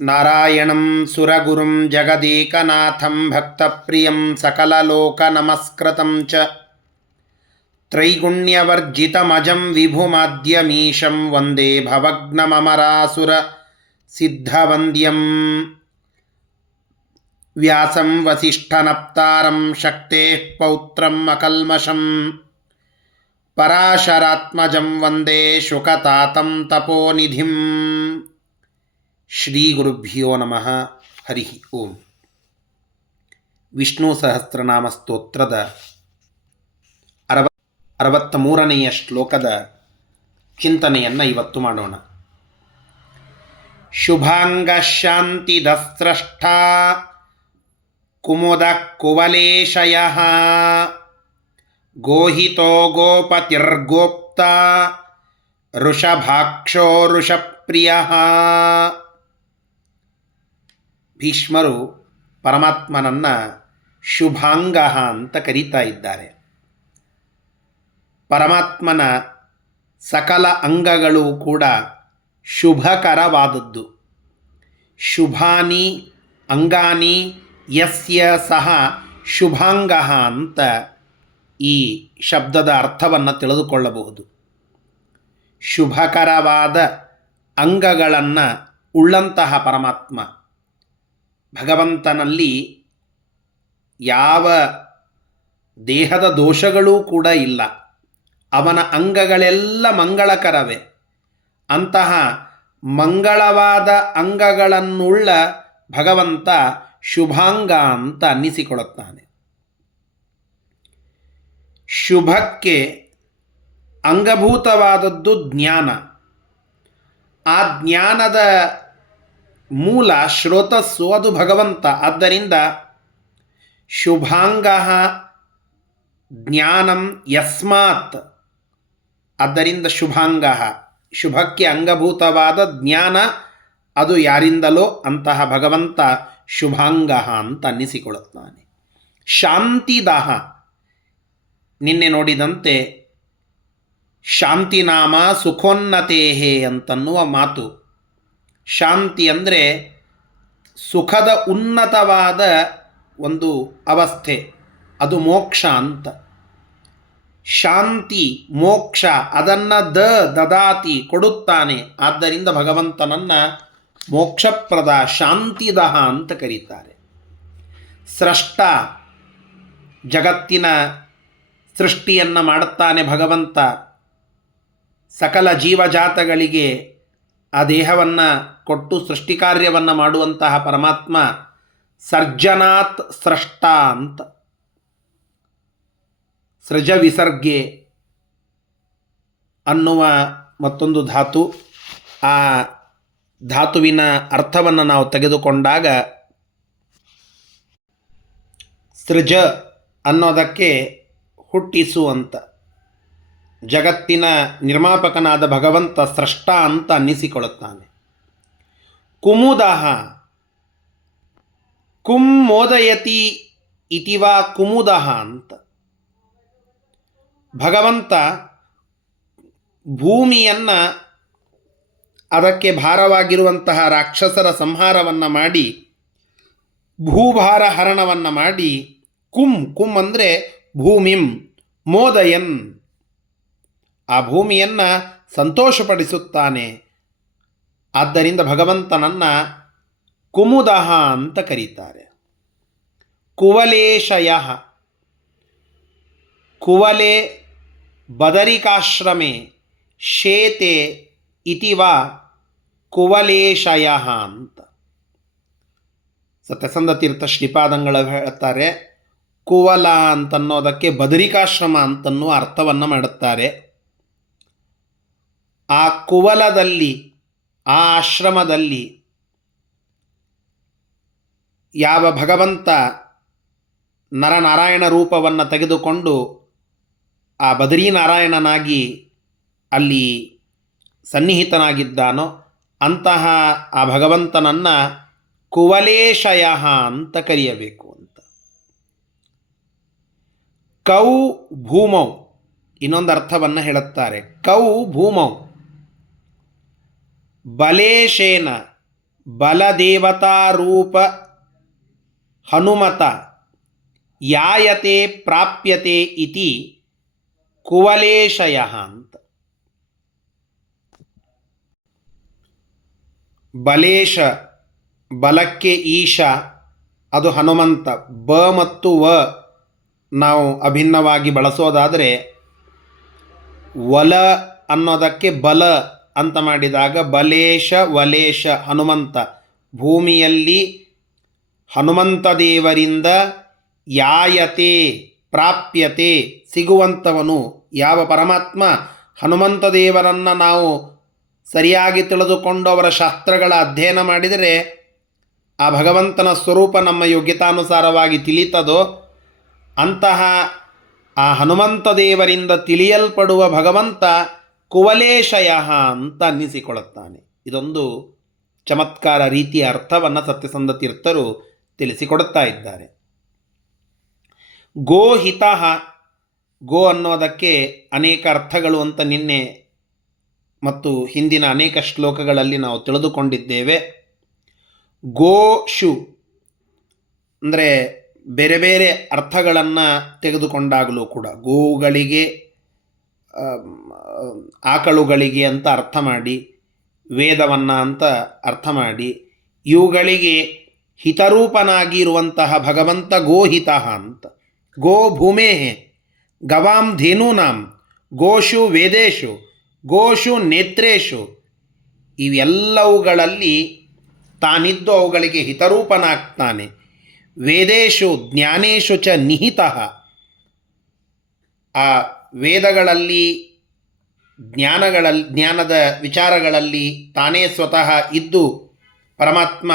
ನಾರಾಯಣಂ ಸುರಗುರುಂ ಜಗದೇಕನಾಥಂ ಭಕ್ತಪ್ರಿಯಂ ಸಕಲಲೋಕನಮಸ್ಕೃತಂ ಚ ತ್ರೈಗುಣ್ಯವರ್ಜಿತಮಜಂ ವಿಭುಮಾದ್ಯಮೀಶಂ ವಂದೇ ಭವಗ್ನಮರಾಸುರ ಸಿದ್ಧವಂದ್ಯಂ ವ್ಯಾಸಂ ವಸಿಷ್ಠನಪ್ತಾರಂ ಶಕ್ತೇಃ ಪೌತ್ರಂ ಅಕಲ್ಮಷಂ ಪರಾಶರಾತ್ಮಜಂ ವಂದೇ ಶುಕತಾತಂ ತಪೋನಿಧಿಂ. ಶ್ರೀ ಗುರುಭ್ಯೋ ನಮಃ. ಹರಿ ಓಂ. ವಿಷ್ಣು ಸಹಸ್ರನಾಮ ಸ್ತೋತ್ರದ 63ನೆಯ ಶ್ಲೋಕದ ಚಿಂತನೆಯನ್ನು ಇವತ್ತು ಮಾಡೋಣ. ಶುಭಾಂಗ ಶಾಂತಿದಸ್ರಷ್ಟ ಕುಮುದ ಕುವಲೇಶಯ ಗೋಹಿತೋ ಗೋಪತಿರ್ಗೋಪ್ತ ಋಷಭಾಕ್ಷೋ ಋಷಪ್ರಿಯ. ಭೀಷ್ಮರು ಪರಮಾತ್ಮನನ್ನು ಶುಭಾಂಗ ಅಂತ ಕರೀತಾ ಇದ್ದಾರೆ. ಪರಮಾತ್ಮನ ಸಕಲ ಅಂಗಗಳು ಕೂಡ ಶುಭಕರವಾದದ್ದು. ಶುಭಾನಿ ಅಂಗಾನಿ ಯಸ್ಯ ಸಹ ಶುಭಾಂಗ ಅಂತ ಈ ಶಬ್ದದ ಅರ್ಥವನ್ನು ತಿಳಿದುಕೊಳ್ಳಬಹುದು. ಶುಭಕರವಾದ ಅಂಗಗಳನ್ನು ಉಳ್ಳಂತಹ ಪರಮಾತ್ಮ ಭಗವಂತನಲ್ಲಿ ಯಾವ ದೇಹದ ದೋಷಗಳೂ ಕೂಡ ಇಲ್ಲ. ಅವನ ಅಂಗಗಳೆಲ್ಲ ಮಂಗಳಕರವೇ. ಅಂತಹ ಮಂಗಳವಾದ ಅಂಗಗಳನ್ನುಳ್ಳ ಭಗವಂತ ಶುಭಾಂಗ ಅಂತ ಅನ್ನಿಸಿಕೊಳ್ಳುತ್ತಾನೆ. ಶುಭಕ್ಕೆ ಅಂಗಭೂತವಾದದ್ದು ಜ್ಞಾನ. ಆ ಜ್ಞಾನದ ಮೂಲ ಶ್ರೋತಸ್ಸು ಅದು ಭಗವಂತ. ಆದ್ದರಿಂದ ಶುಭಾಂಗ ಜ್ಞಾನಂ ಯಸ್ಮಾತ್. ಆದ್ದರಿಂದ ಶುಭಾಂಗ, ಶುಭಕ್ಕೆ ಅಂಗಭೂತವಾದ ಜ್ಞಾನ ಅದು ಯಾರಿಂದಲೋ ಅಂತಹ ಭಗವಂತ ಶುಭಾಂಗ ಅಂತ ಅನ್ನಿಸಿಕೊಳ್ಳುತ್ತಾನೆ. ಶಾಂತಿದಾಹ, ನಿನ್ನೆ ನೋಡಿದಂತೆ ಶಾಂತಿನಾಮ ಸುಖೋನ್ನತೇಹೇ ಅಂತನ್ನುವ ಮಾತು. ಶಾಂತಿ ಅಂದರೆ ಸುಖದ ಉನ್ನತವಾದ ಒಂದು ಅವಸ್ಥೆ, ಅದು ಮೋಕ್ಷ ಅಂತ. ಶಾಂತಿ ಮೋಕ್ಷ ಅದನ್ನು ದದಾತಿ ಕೊಡುತ್ತಾನೆ. ಆದ್ದರಿಂದ ಭಗವಂತನನ್ನು ಮೋಕ್ಷಪ್ರದ ಶಾಂತಿದಹ ಅಂತ ಕರೀತಾರೆ. ಸ್ರಷ್ಟ, ಜಗತ್ತಿನ ಸೃಷ್ಟಿಯನ್ನು ಮಾಡುತ್ತಾನೆ ಭಗವಂತ. ಸಕಲ ಜೀವಜಾತಗಳಿಗೆ ಆ ದೇಹವನ್ನು ಕೊಟ್ಟು ಸೃಷ್ಟಿ ಕಾರ್ಯವನ್ನು ಮಾಡುವಂತಹ ಪರಮಾತ್ಮ ಸರ್ಜನಾತ್ ಸ್ರಷ್ಟ ಅಂತ. ಸೃಜ ವಿಸರ್ಗೆ ಅನ್ನುವ ಮತ್ತೊಂದು ಧಾತು. ಆ ಧಾತುವಿನ ಅರ್ಥವನ್ನು ನಾವು ತೆಗೆದುಕೊಂಡಾಗ ಸೃಜ ಅನ್ನೋದಕ್ಕೆ ಹುಟ್ಟಿಸು ಅಂತ. ಜಗತ್ತಿನ ನಿರ್ಮಾಪಕನಾದ ಭಗವಂತ ಸ್ರಷ್ಟ ಅಂತ ಅನ್ನಿಸಿಕೊಳ್ಳುತ್ತಾನೆ. ಕುಮುದಹ, ಕುಂ ಮೋದಯತಿ ಇತಿವಾ ಕುಮುದಹ ಅಂತ. ಭಗವಂತ ಭೂಮಿಯನ್ನು, ಅದಕ್ಕೆ ಭಾರವಾಗಿರುವಂತಹ ರಾಕ್ಷಸರ ಸಂಹಾರವನ್ನು ಮಾಡಿ ಭೂಭಾರ ಹರಣವನ್ನು ಮಾಡಿ ಕುಂ ಅಂದರೆ ಭೂಮಿಂ ಮೋದಯನ್, ಆ ಭೂಮಿಯನ್ನು ಸಂತೋಷಪಡಿಸುತ್ತಾನೆ. ಆದ್ದರಿಂದ ಭಗವಂತನನ್ನು ಕುಮುದಹ ಅಂತ ಕರೀತಾರೆ. ಕುವಲೇಶಯ, ಕುವಲೆ ಬದರಿಕಾಶ್ರಮೆ ಶೇತೆ ಇತಿವಾ ಕುವಲೇಶಯ ಅಂತ. ಸತ್ಯಸಂಧ ತೀರ್ಥ ಶ್ರೀಪಾದಂಗಳು ಹೇಳ್ತಾರೆ, ಕುವಲ ಅಂತನ್ನೋದಕ್ಕೆ ಬದರಿಕಾಶ್ರಮ ಅಂತನ್ನುವ ಅರ್ಥವನ್ನು ಮಾಡುತ್ತಾರೆ. ಆ ಕುವಲದಲ್ಲಿ, ಆ ಆಶ್ರಮದಲ್ಲಿ ಯಾವ ಭಗವಂತ ನರನಾರಾಯಣ ರೂಪವನ್ನು ತೆಗೆದುಕೊಂಡು ಆ ಬದರೀನಾರಾಯಣನಾಗಿ ಅಲ್ಲಿ ಸನ್ನಿಹಿತನಾಗಿದ್ದಾನೋ ಅಂತಹ ಆ ಭಗವಂತನನ್ನು ಕುವಲೇಶಯ ಅಂತ ಕರೆಯಬೇಕು ಅಂತ. ಕೌ ಭೂಮೌ, ಇನ್ನೊಂದು ಅರ್ಥವನ್ನು ಹೇಳುತ್ತಾರೆ. ಕೌ ಭೂಮೌ ಬಲೇಶೇನ ಬಲದೇವತಾರೂಪ ಹನುಮತ ಯಾಯತೆ ಪ್ರಾಪ್ಯತೆ ಇತಿ ಕುವಲೇಶಯ ಅಂತ. ಬಲೇಶ ಬಲಕ್ಕೆ ಈಶ ಅದು ಹನುಮಂತ. ಬ ಮತ್ತು ವ ನಾವು ಅಭಿನ್ನವಾಗಿ ಬಳಸೋದಾದರೆ ವಲ ಅನ್ನೋದಕ್ಕೆ ಬಲ ಅಂತ ಮಾಡಿದಾಗ ಬಲೇಶ ವಲೇಶ ಹನುಮಂತ. ಭೂಮಿಯಲ್ಲಿ ಹನುಮಂತ ದೇವರಿಂದ ಯಾಯತೆ ಪ್ರಾಪ್ಯತೆ ಸಿಗುವಂಥವನು. ಯಾವ ಪರಮಾತ್ಮ ಹನುಮಂತ ದೇವರನ್ನು ನಾವು ಸರಿಯಾಗಿ ತಿಳಿದುಕೊಂಡು ಅವರ ಶಾಸ್ತ್ರಗಳ ಅಧ್ಯಯನ ಮಾಡಿದರೆ ಆ ಭಗವಂತನ ಸ್ವರೂಪ ನಮ್ಮ ಯೋಗ್ಯತಾನುಸಾರವಾಗಿ ತಿಳಿತದೋ ಅಂತಹ ಆ ಹನುಮಂತ ದೇವರಿಂದ ತಿಳಿಯಲ್ಪಡುವ ಭಗವಂತ ಕುವಲೇಶಯ ಅಂತ ಅನ್ನಿಸಿಕೊಳ್ಳುತ್ತಾನೆ. ಇದೊಂದು ಚಮತ್ಕಾರ ರೀತಿಯ ಅರ್ಥವನ್ನು ಸತ್ಯಸಂಧ ತೀರ್ಥರು ತಿಳಿಸಿಕೊಡುತ್ತಾ ಇದ್ದಾರೆ. ಗೋಹಿತ, ಗೋ ಅನ್ನೋದಕ್ಕೆ ಅನೇಕ ಅರ್ಥಗಳು ಅಂತ ನಿನ್ನೆ ಮತ್ತು ಹಿಂದಿನ ಅನೇಕ ಶ್ಲೋಕಗಳಲ್ಲಿ ನಾವು ತಿಳಿದುಕೊಂಡಿದ್ದೇವೆ. ಗೋಶು ಅಂದರೆ ಬೇರೆ ಬೇರೆ ಅರ್ಥಗಳನ್ನು ತೆಗೆದುಕೊಂಡಾಗಲೂ ಕೂಡ ಗೋವುಗಳಿಗೆ ಆಕಳುಗಳಿಗೆ ಅಂತ ಅರ್ಥ ಮಾಡಿ, ವೇದವನ್ನು ಅಂತ ಅರ್ಥ ಮಾಡಿ, ಇವುಗಳಿಗೆ ಹಿತರೂಪನಾಗಿ ಇರುವಂತಹ ಭಗವಂತ ಗೋಹಿತ ಅಂತ. ಗೋ ಭೂಮೇ ಗವಾಂ ಧೇನೂನಾಂ ಗೋಷು ವೇದೇಶು ಗೋಷು ನೇತ್ರೇಶು, ಇವೆಲ್ಲವುಗಳಲ್ಲಿ ತಾನಿದ್ದು ಅವುಗಳಿಗೆ ಹಿತರೂಪನಾಗ್ತಾನೆ. ವೇದೇಶು ಜ್ಞಾನೇಶು ಚ ನಿಹಿತಃ, ಆ ವೇದಗಳಲ್ಲಿ ಜ್ಞಾನದ ವಿಚಾರಗಳಲ್ಲಿ ತಾನೇ ಸ್ವತಃ ಇದ್ದು ಪರಮಾತ್ಮ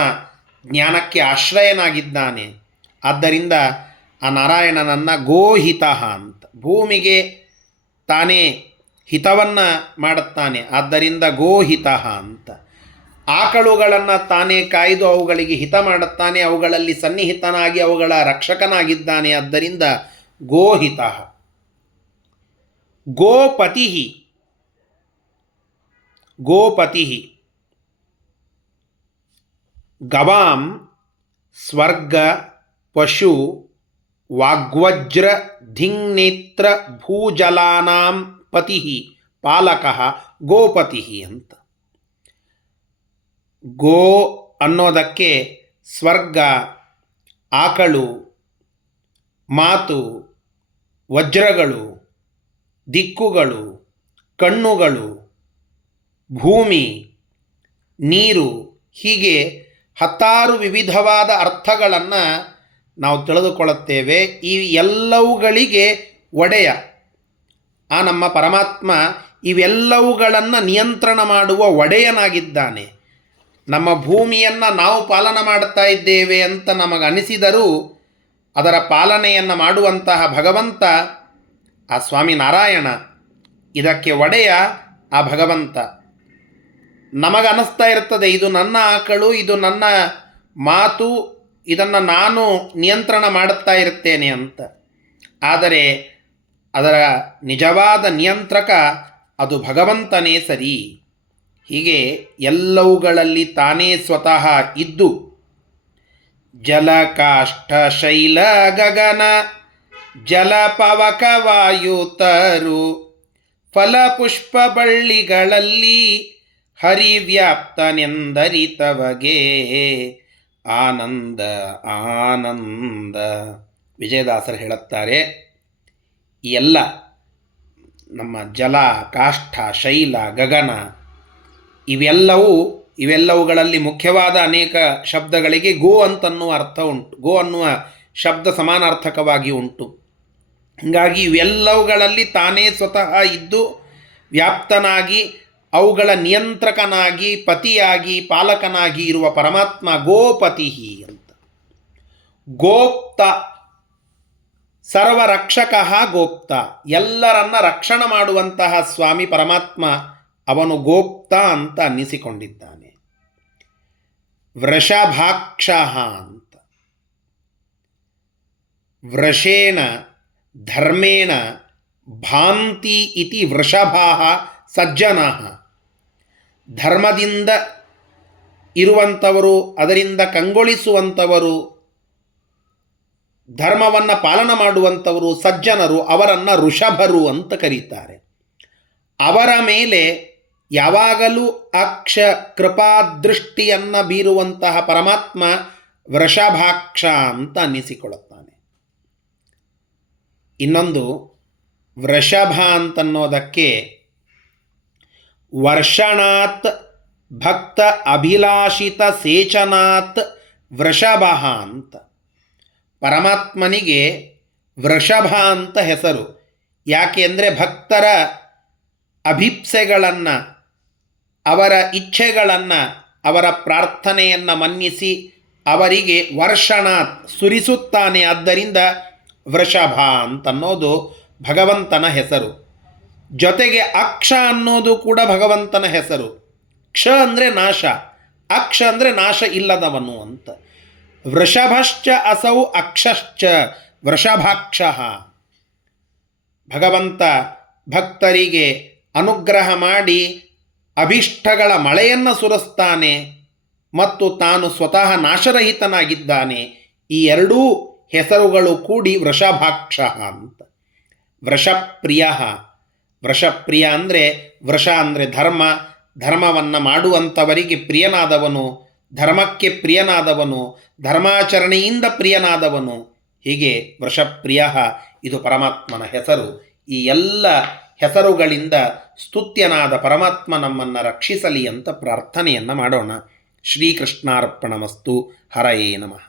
ಜ್ಞಾನಕ್ಕೆ ಆಶ್ರಯನಾಗಿದ್ದಾನೆ. ಆದ್ದರಿಂದ ಆ ನಾರಾಯಣನನ್ನು ಗೋಹಿತ ಅಂತ, ಭೂಮಿಗೆ ತಾನೇ ಹಿತವನ್ನು ಮಾಡುತ್ತಾನೆ, ಆದ್ದರಿಂದ ಗೋಹಿತ ಅಂತ. ಆಕಳುಗಳನ್ನು ತಾನೇ ಕಾಯ್ದು ಅವುಗಳಿಗೆ ಹಿತ ಮಾಡುತ್ತಾನೆ, ಅವುಗಳಲ್ಲಿ ಸನ್ನಿಹಿತನಾಗಿ ಅವುಗಳ ರಕ್ಷಕನಾಗಿದ್ದಾನೆ, ಆದ್ದರಿಂದ ಗೋಹಿತ. ಗೋಪತಿ, ಗೋಪತಿ ಗವಾಂ ಸ್ವರ್ಗ ಪಶು ವಾಗ್ವಜ್ರ ಧಿಂನೇತ್ರ ಭೂಜಲಾನಾಂ ಪತಿ ಪಾಲಕಃ ಗೋಪತಿ ಅಂತ. ಗೋ ಅನ್ನೋದಕ್ಕೆ ಸ್ವರ್ಗ, ಆಕಳು, ಮಾತು, ವಜ್ರಗಳು, ದಿಕ್ಕುಗಳು, ಕಣ್ಣುಗಳು, ಭೂಮಿ, ನೀರು, ಹೀಗೆ 10 ವಿವಿಧವಾದ ಅರ್ಥಗಳನ್ನು ನಾವು ತಿಳಿದುಕೊಳ್ಳುತ್ತೇವೆ. ಈ ಎಲ್ಲವುಗಳಿಗೆ ಒಡೆಯ ಆ ನಮ್ಮ ಪರಮಾತ್ಮ ಇವೆಲ್ಲವುಗಳನ್ನು ನಿಯಂತ್ರಣ ಮಾಡುವ ಒಡೆಯನಾಗಿದ್ದಾನೆ. ನಮ್ಮ ಭೂಮಿಯನ್ನು ನಾವು ಪಾಲನ ಮಾಡುತ್ತಾ ಇದ್ದೇವೆ ಅಂತ ನಮಗನಿಸಿದರೂ ಅದರ ಪಾಲನೆಯನ್ನು ಮಾಡುವಂತಹ ಭಗವಂತ ಆ ಸ್ವಾಮಿ ನಾರಾಯಣ, ಇದಕ್ಕೆ ಒಡೆಯ ಆ ಭಗವಂತ. ನಮಗನಿಸ್ತಾ ಇರ್ತದೆ ಇದು ನನ್ನ ಆಕಳು, ಇದು ನನ್ನ ಮಾತು, ಇದನ್ನು ನಾನು ನಿಯಂತ್ರಣ ಮಾಡುತ್ತಾ ಇರ್ತೇನೆ ಅಂತ. ಆದರೆ ಅದರ ನಿಜವಾದ ನಿಯಂತ್ರಕ ಅದು ಭಗವಂತನೇ ಸರಿ. ಹೀಗೆ ಎಲ್ಲವುಗಳಲ್ಲಿ ತಾನೇ ಸ್ವತಃ ಇದ್ದು ಜಲಕಾಷ್ಠ ಶೈಲ ಗಗನ ಜಲಪವಕ ವಾಯುತರು ಫಲಪುಷ್ಪ ಬಳ್ಳಿಗಳಲ್ಲಿ ಹರಿವ್ಯಾಪ್ತನೆಂದರಿತವಗೆ ಆನಂದ ಆನಂದ. ವಿಜಯದಾಸರು ಹೇಳುತ್ತಾರೆ, ಈ ಎಲ್ಲ ನಮ್ಮ ಜಲ, ಕಾಷ್ಠ, ಶೈಲ, ಗಗನ ಇವೆಲ್ಲವುಗಳಲ್ಲಿ ಮುಖ್ಯವಾದ ಅನೇಕ ಶಬ್ದಗಳಿಗೆ ಗೋ ಅಂತನ್ನುವ ಅರ್ಥ ಉಂಟು. ಗೋ ಅನ್ನುವ ಶಬ್ದ ಸಮಾನಾರ್ಥಕವಾಗಿ ಉಂಟು. ಹೀಗಾಗಿ ಇವೆಲ್ಲವುಗಳಲ್ಲಿ ತಾನೇ ಸ್ವತಃ ಇದ್ದು ವ್ಯಾಪ್ತನಾಗಿ ಅವುಗಳ ನಿಯಂತ್ರಕನಾಗಿ ಪತಿಯಾಗಿ ಪಾಲಕನಾಗಿ ಇರುವ ಪರಮಾತ್ಮ ಗೋಪತಿ ಅಂತ. ಗೋಪ್ತ ಸರ್ವರಕ್ಷಕ ಗೋಪ್ತ, ಎಲ್ಲರನ್ನ ರಕ್ಷಣೆ ಮಾಡುವಂತಹ ಸ್ವಾಮಿ ಪರಮಾತ್ಮ ಅವನು ಗೋಪ್ತ ಅಂತ ಅನ್ನಿಸಿಕೊಂಡಿದ್ದಾನೆ. ವೃಷಭಾಕ್ಷ ಅಂತ, ವೃಷೇಣ ಧರ್ಮೇಣ ಭಾಂತಿ ಇತಿ ವೃಷಭಾ ಸಜ್ಜನಾ, ಧರ್ಮದಿಂದ ಇರುವಂಥವರು, ಅದರಿಂದ ಕಂಗೊಳಿಸುವಂಥವರು, ಧರ್ಮವನ್ನು ಪಾಲನ ಮಾಡುವಂಥವರು, ಸಜ್ಜನರು, ಅವರನ್ನು ಋಷಭರು ಅಂತ ಕರೀತಾರೆ. ಅವರ ಮೇಲೆ ಯಾವಾಗಲೂ ಅಕ್ಷ ಕೃಪಾದೃಷ್ಟಿಯನ್ನು ಬೀರುವಂತಹ ಪರಮಾತ್ಮ ವೃಷಭಾಕ್ಷ ಅಂತ ಅನ್ನಿಸಿಕೊಳ್ಳುತ್ತಾನೆ. ಇನ್ನೊಂದು ವೃಷಭ ಅಂತನ್ನೋದಕ್ಕೆ ವರ್ಷಣಾತ್ ಭಕ್ತ ಅಭಿಲಾಷಿತ ಸೇಚನಾತ್ ವೃಷಭ ಅಂತ. ಪರಮಾತ್ಮನಿಗೆ ವೃಷಭ ಅಂತ ಹೆಸರು. ಯಾಕೆ ಅಂದರೆ ಭಕ್ತರ ಅಭಿಪ್ಸೆಗಳನ್ನು, ಅವರ ಇಚ್ಛೆಗಳನ್ನು, ಅವರ ಪ್ರಾರ್ಥನೆಯನ್ನು ಮನ್ನಿಸಿ ಅವರಿಗೆ ವರ್ಷಣಾತ್ ಸುರಿಸುತ್ತಾನೆ. ಆದ್ದರಿಂದ ವೃಷಭ ಅಂತನ್ನೋದು ಭಗವಂತನ ಹೆಸರು. ಜೊತೆಗೆ ಅಕ್ಷ ಅನ್ನೋದು ಕೂಡ ಭಗವಂತನ ಹೆಸರು. ಕ್ಷ ಅಂದರೆ ನಾಶ, ಅಕ್ಷ ಅಂದರೆ ನಾಶ ಇಲ್ಲದವನು ಅಂತ. ವೃಷಭಶ್ಚ ಅಸೌ ಅಕ್ಷಶ್ಚ ವೃಷಭಾಕ್ಷ. ಭಗವಂತ ಭಕ್ತರಿಗೆ ಅನುಗ್ರಹ ಮಾಡಿ ಅಭಿಷ್ಟಗಳ ಮಳೆಯನ್ನು ಸುರಿಸ್ತಾನೆ ಮತ್ತು ತಾನು ಸ್ವತಃ ನಾಶರಹಿತನಾಗಿದ್ದಾನೆ. ಈ ಎರಡೂ ಹೆಸರುಗಳು ಕೂಡಿ ವೃಷಭಾಕ್ಷ ಅಂತ. ವೃಷಪ್ರಿಯ. ವೃಷಪ್ರಿಯ ಅಂದರೆ ವೃಷ ಅಂದರೆ ಧರ್ಮ, ಧರ್ಮವನ್ನು ಮಾಡುವಂಥವರಿಗೆ ಪ್ರಿಯನಾದವನು, ಧರ್ಮಕ್ಕೆ ಪ್ರಿಯನಾದವನು, ಧರ್ಮಾಚರಣೆಯಿಂದ ಪ್ರಿಯನಾದವನು. ಹೀಗೆ ವೃಷಪ್ರಿಯ ಇದು ಪರಮಾತ್ಮನ ಹೆಸರು. ಈ ಎಲ್ಲ ಹೆಸರುಗಳಿಂದ ಸ್ತುತ್ಯನಾದ ಪರಮಾತ್ಮ ನಮ್ಮನ್ನು ರಕ್ಷಿಸಲಿ ಅಂತ ಪ್ರಾರ್ಥನೆಯನ್ನು ಮಾಡೋಣ. ಶ್ರೀಕೃಷ್ಣಾರ್ಪಣಮಸ್ತು. ಹರಯೇ ನಮಃ.